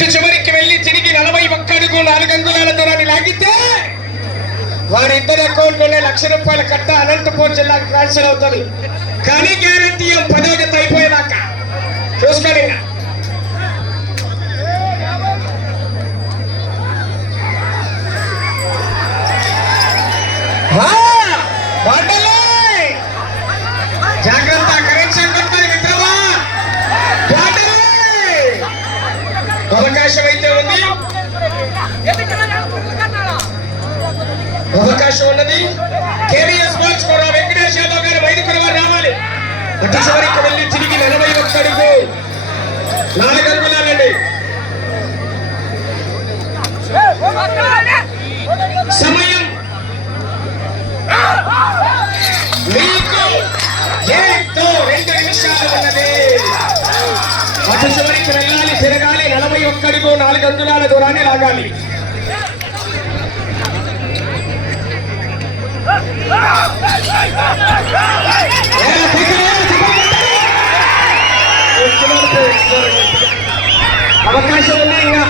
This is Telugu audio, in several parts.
అటు చివరికి వెళ్లి తిరిగి 41 అడుగులు 4 అంగుళాల దూరాన్ని లాగితే వారిద్దరి అకౌంట్ లోనే ₹1,00,000 కట్ట అనంతపూర్ జిల్లాకు ట్రాన్స్ఫర్ అవుతుంది. కానీ గ్యారంటీ 10వ జత అయిపోయేదాకా చూసుకోండి. జాగ్రత్త, కరెక్షన్ కొట్టాలి మిత్రమా. అవకాశం అయితే ఉంది, అవకాశం ఉన్నది. కేవీఎస్ బాల్స్ కూడా వెంకటేష్ యాదవ్ గారు 5 వారు రావాలి. అటు చివరికి వెళ్ళి తిరిగి 41 అడుగు 4 అంగుళాలండి. సమయం మీకు 2 నిమిషాలు ఉన్నది. అటు చివరికి వెళ్ళాలి, తిరగాలి. 41 అడుగు 4 అంగుళాల దూరాన్ని లాగాలి. అవకాశం ఉంది. ఇంకా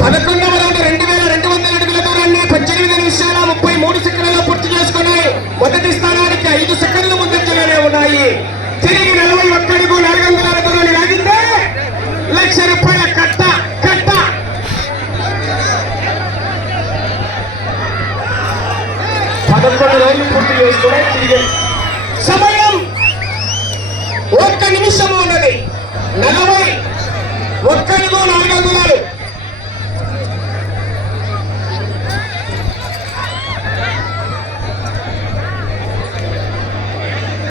పదకొండవ రౌండ్ 2200 అడుగుల దూరాన్ని 18 నిమిషాల 33 సెకండ్లలో పూర్తి చేసుకుని మొదటి స్థానానికి 5 సెకండ్లు ముందంజలోనే ఉన్నాయి. తిరిగి 41 అడుగు 4 అంగుళాల దూరాన్ని లాగితే ₹1,00,000 కట్ట. 11 రౌండ్లు పూర్తి చేసుకుని తిరిగి సమయం 1 నిమిషం ఉన్నది. 40